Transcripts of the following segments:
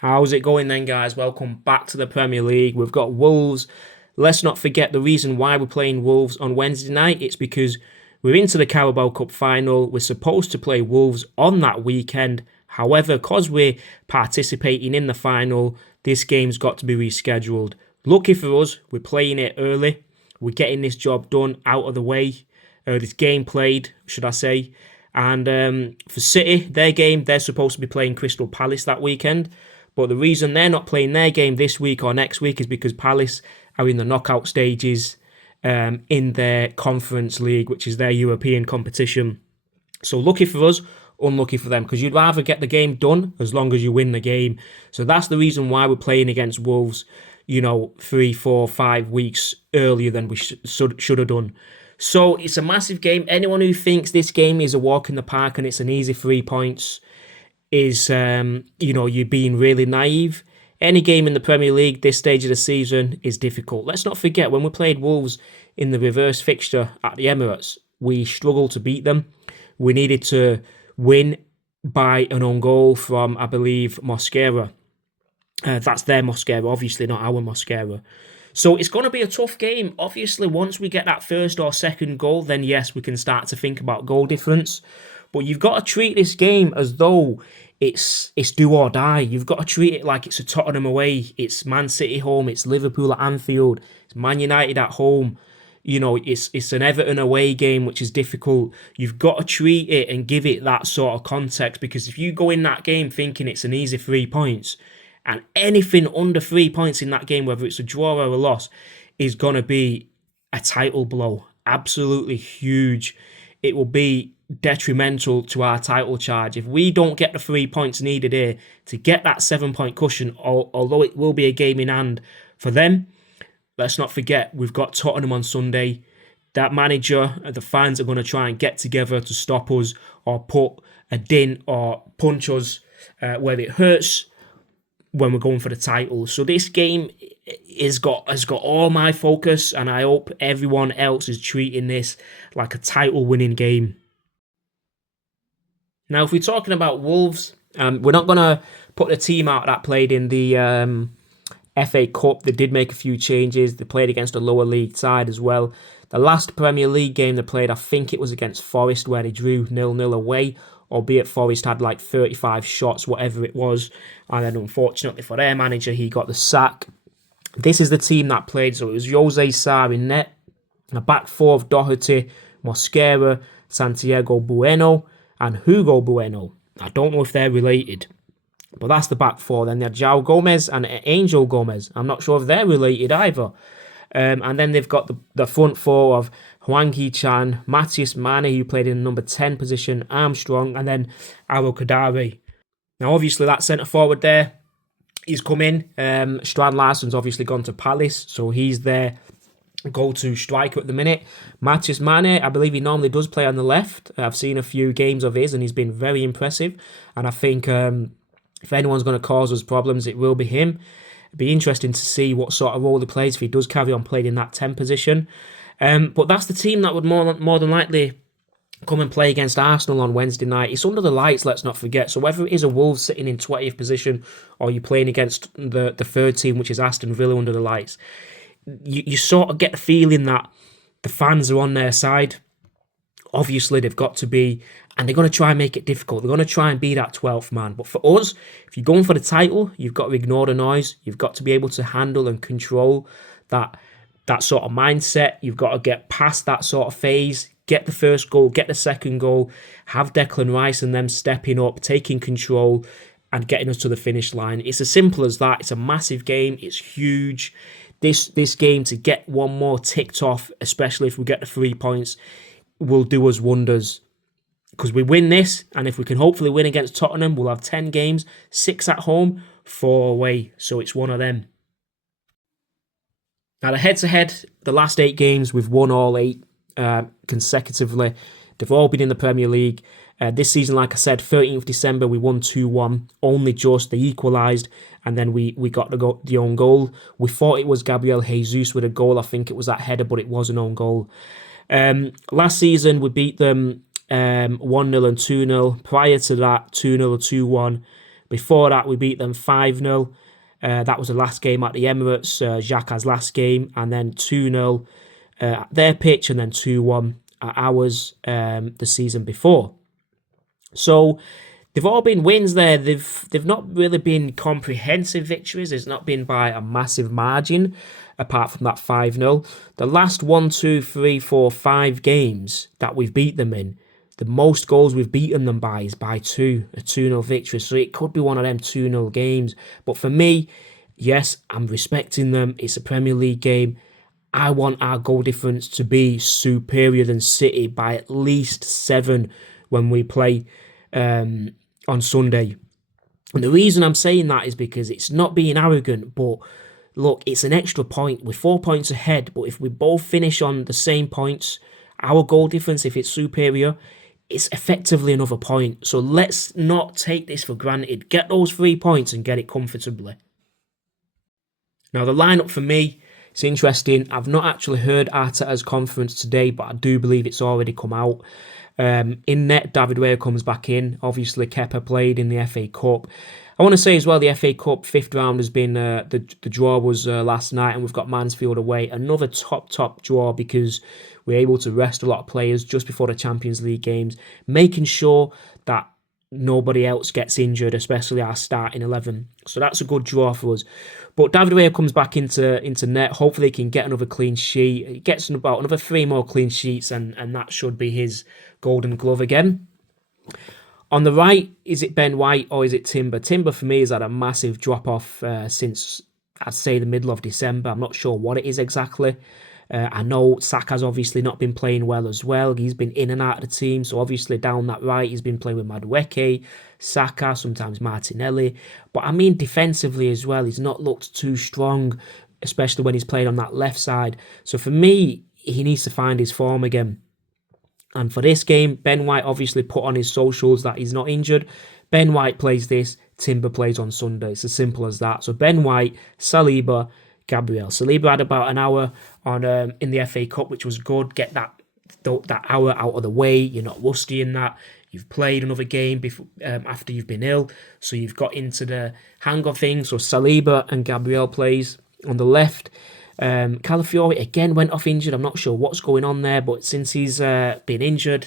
How's it going then, guys? Welcome back to the Premier League. We've got Wolves. Let's not forget the reason why we're playing Wolves on Wednesday night. It's because we're into the Carabao Cup final. We're supposed to play Wolves on that weekend. However, because we're participating in the final, this game's got to be rescheduled. Lucky for us, we're playing it early. We're getting this job done out of the way. This game played, should I say. And for City, their game, they're supposed to be playing Crystal Palace that weekend. But the reason they're not playing their game this week or next week is because Palace are in the knockout stages in their Conference League, which is their European competition. So lucky for us, unlucky for them, because you'd rather get the game done as long as you win the game. So that's the reason why we're playing against Wolves, 3, 4, 5 weeks earlier than we should have done. So it's a massive game. Anyone who thinks this game is a walk in the park and it's an easy 3 points is, you're being really naive. Any game in the Premier League this stage of the season is difficult. Let's not forget, when we played Wolves in the reverse fixture at the Emirates, we struggled to beat them. We needed to win by an own goal from, I believe, Mosquera. That's their Mosquera, obviously not our Mosquera. So it's going to be a tough game. Obviously, once we get that first or second goal, then yes, we can start to think about goal difference. But you've got to treat this game as though it's do or die. You've got to treat it like it's a Tottenham away. It's Man City home. It's Liverpool at Anfield. It's Man United at home. It's an Everton away game, which is difficult. You've got to treat it and give it that sort of context, because if you go in that game thinking it's an easy 3 points, and anything under 3 points in that game, whether it's a draw or a loss, is going to be a title blow. Absolutely huge. It will be detrimental to our title charge. If we don't get the 3 points needed here to get that 7 point cushion, although it will be a game in hand for them, let's not forget we've got Tottenham on Sunday. That manager and the fans are going to try and get together to stop us or put a dint or punch us where it hurts when we're going for the title. So this game has got all my focus, and I hope everyone else is treating this like a title winning game. Now, if we're talking about Wolves, we're not going to put the team out that played in the FA Cup. They did make a few changes. They played against a lower league side as well. The last Premier League game they played, I think it was against Forest, where they drew 0-0 away, albeit Forest had like 35 shots, whatever it was. And then unfortunately for their manager, he got the sack. This is the team that played. So it was Jose Sarr in net, a back four of Doherty, Mosquera, Santiago Bueno, and Hugo Bueno. I don't know if they're related, but that's the back four. Then they had João Gomez and Angel Gomez. I'm not sure if they're related either. And then they've got the front four of Hwang Hee-chan, Matthias Mane, who played in the number 10 position, Armstrong, and then Aro Kadari. Now, obviously, that centre forward there, he's come in. Strand Larsen's obviously gone to Palace, so he's their go-to striker at the minute. Matthias Mane, I believe he normally does play on the left. I've seen a few games of his, and he's been very impressive. And I think if anyone's going to cause us problems, it will be him. It'd be interesting to see what sort of role he plays if he does carry on playing in that 10 position. But that's the team that would more than likely come and play against Arsenal on Wednesday night. It's under the lights, let's not forget. So whether it is a Wolves sitting in 20th position or you're playing against the third team, which is Aston Villa, under the lights, you sort of get the feeling that the fans are on their side. Obviously, they've got to be, and they're going to try and make it difficult. They're going to try and be that 12th man. But for us, if you're going for the title, you've got to ignore the noise. You've got to be able to handle and control that sort of mindset. You've got to get past that sort of phase, get the first goal, get the second goal, have Declan Rice and them stepping up, taking control and getting us to the finish line. It's as simple as that. It's a massive game. It's huge. This game, to get one more ticked off, especially if we get the 3 points, will do us wonders. Because we win this, and if we can hopefully win against Tottenham, we'll have 10 games, 6 at home, 4 away. So it's one of them. Now, the head-to-head, the last 8 games, we've won all 8 consecutively. They've all been in the Premier League. This season, like I said, 13th December, we won 2-1. Only just, they equalised, and then we got the own goal. We thought it was Gabriel Jesus with a goal. I think it was that header, but it was an own goal. Last season, we beat them 1-0 and 2-0. Prior to that, 2-0 or 2-1. Before that, we beat them 5-0. That was the last game at the Emirates, Xhaka's last game, and then 2-0 at their pitch, and then 2-1 at ours the season before. So they've all been wins there. They've not really been comprehensive victories. It's not been by a massive margin, apart from that 5-0. The last 1, 2, 3, 4, 5 games that we've beat them in, the most goals we've beaten them by is by 2, a 2-0 victory. So it could be one of them 2-0 games. But for me, yes, I'm respecting them. It's a Premier League game. I want our goal difference to be superior than City by at least 7 when we play on Sunday. And the reason I'm saying that is because it's not being arrogant, but look, it's an extra point. We're 4 points ahead, but if we both finish on the same points, our goal difference, if it's superior, it's effectively another point. So let's not take this for granted. Get those 3 points and get it comfortably. Now, the lineup for me, it's interesting. I've not actually heard Arteta's conference today, but I do believe it's already come out. In net, David Raya comes back in. Obviously, Kepa played in the FA Cup. I want to say as well, the FA Cup 5th round has been, the draw was last night, and we've got Mansfield away. Another top draw because we're able to rest a lot of players just before the Champions League games, making sure that nobody else gets injured, especially our starting 11. So that's a good draw for us. But David Raya comes back into net. Hopefully he can get another clean sheet. He gets about another 3 more clean sheets, and that should be his golden glove again. On the right, is it Ben White or is it Timber? Timber for me has had a massive drop-off since, I'd say, the middle of December. I'm not sure what it is exactly. I know Saka's obviously not been playing well as well. He's been in and out of the team. So obviously down that right, he's been playing with Madueke, Saka, sometimes Martinelli. But I mean defensively as well, he's not looked too strong, especially when he's played on that left side. So for me, he needs to find his form again. And for this game, Ben White obviously put on his socials that he's not injured. Ben White plays this, Timber plays on Sunday. It's as simple as that. So Ben White, Saliba, Gabriel. Saliba had about an hour on in the FA Cup, which was good. Get that hour out of the way. You're not rusty in that. You've played another game before after you've been ill, so you've got into the hang of things. So Saliba and Gabriel plays on the left. Calafiori again went off injured. I'm not sure what's going on there, but since he's been injured,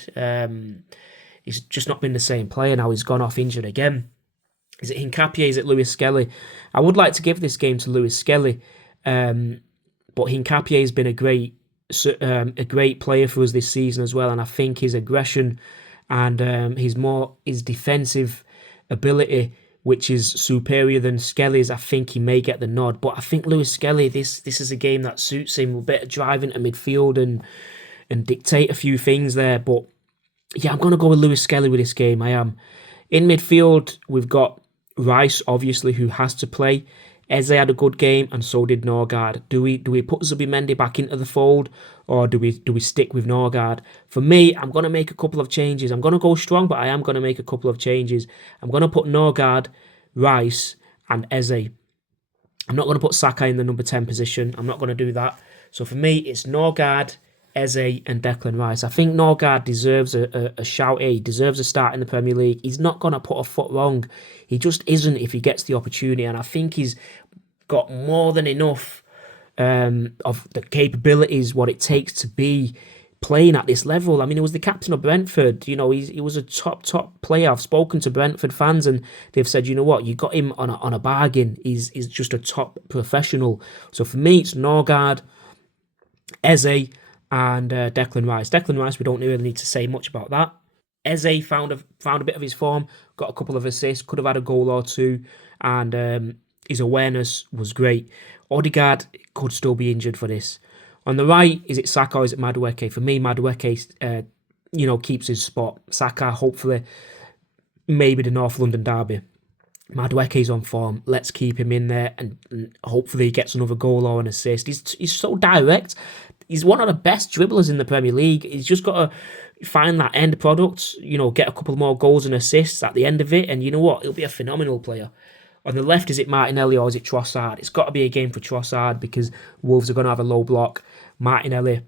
he's just not been the same player now. He's gone off injured again. Is it Hincapié? Is it Lewis Skelly? I would like to give this game to Lewis Skelly, but Hincapié has been a great player for us this season as well, and I think his aggression and his defensive ability, which is superior than Skelly's, I think he may get the nod. But I think Lewis Skelly, this is a game that suits him. We're better driving to midfield and dictate a few things there. But yeah, I'm going to go with Lewis Skelly with this game. I am. In midfield, we've got Rice, obviously, who has to play. Eze had a good game, and so did Norgard. Do we put Zubimendi back into the fold, or do we stick with Norgard? For me, I'm going to make a couple of changes. I'm going to go strong, but I am going to make a couple of changes. I'm going to put Norgard, Rice, and Eze. I'm not going to put Saka in the number 10 position. I'm not going to do that. So for me, it's Norgard, Eze, and Declan Rice. I think Norgard deserves a shout. He deserves a start in the Premier League. He's not going to put a foot wrong. He just isn't if he gets the opportunity. And I think he's got more than enough of the capabilities, what it takes to be playing at this level. I mean, he was the captain of Brentford. You know, he was a top player. I've spoken to Brentford fans and they've said, you know what, you got him on a bargain. He's just a top professional. So for me, it's Norgard, Eze, and Declan Rice. Declan Rice, we don't really need to say much about that. Eze found a bit of his form, got a couple of assists, could have had a goal or two, and his awareness was great. Odegaard could still be injured for this. On the right, is it Saka or is it Madueke? For me, Madueke, keeps his spot. Saka, hopefully, maybe the North London derby. Madueke's on form. Let's keep him in there, and hopefully he gets another goal or an assist. He's so direct. He's one of the best dribblers in the Premier League. He's just got to find that end product, get a couple more goals and assists at the end of it, and you know what? He'll be a phenomenal player. On the left, is it Martinelli or is it Trossard? It's got to be a game for Trossard because Wolves are going to have a low block. Martinelli,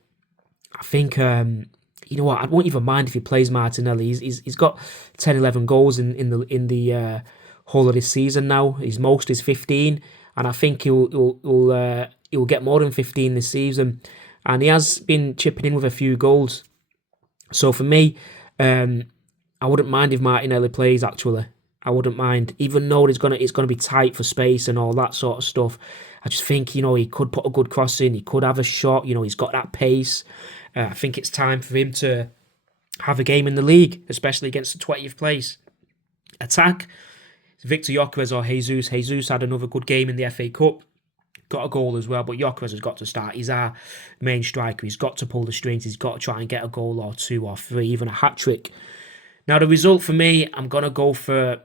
I think, you know what? I won't even mind if he plays Martinelli. He's got 10, 11 goals in the whole of this season now. His most is 15, and I think he'll get more than 15 this season. And he has been chipping in with a few goals. So for me, I wouldn't mind if Martinelli plays, actually. I wouldn't mind, even though it's gonna be tight for space and all that sort of stuff. I just think, he could put a good cross in, he could have a shot, he's got that pace. I think it's time for him to have a game in the league, especially against the 20th place. Attack, Victor Gyökeres or Jesus. Jesus had another good game in the FA Cup. Got a goal as well, but Gyökeres has got to start. He's our main striker. He's got to pull the strings. He's got to try and get a goal or two or three, even a hat-trick. Now, the result for me, I'm going to go for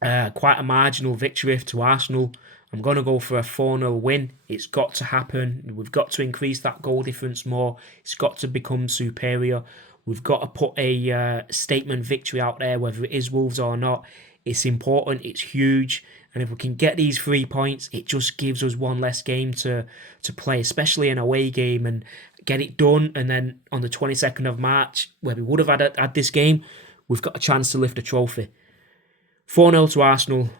quite a marginal victory to Arsenal. I'm going to go for a 4-0 win. It's got to happen. We've got to increase that goal difference more. It's got to become superior. We've got to put a statement victory out there, whether it is Wolves or not. It's important. It's huge. And if we can get these 3 points, it just gives us one less game to play, especially an away game, and get it done. And then on the 22nd of March, where we would have had this game, we've got a chance to lift a trophy. 4-0 to Arsenal.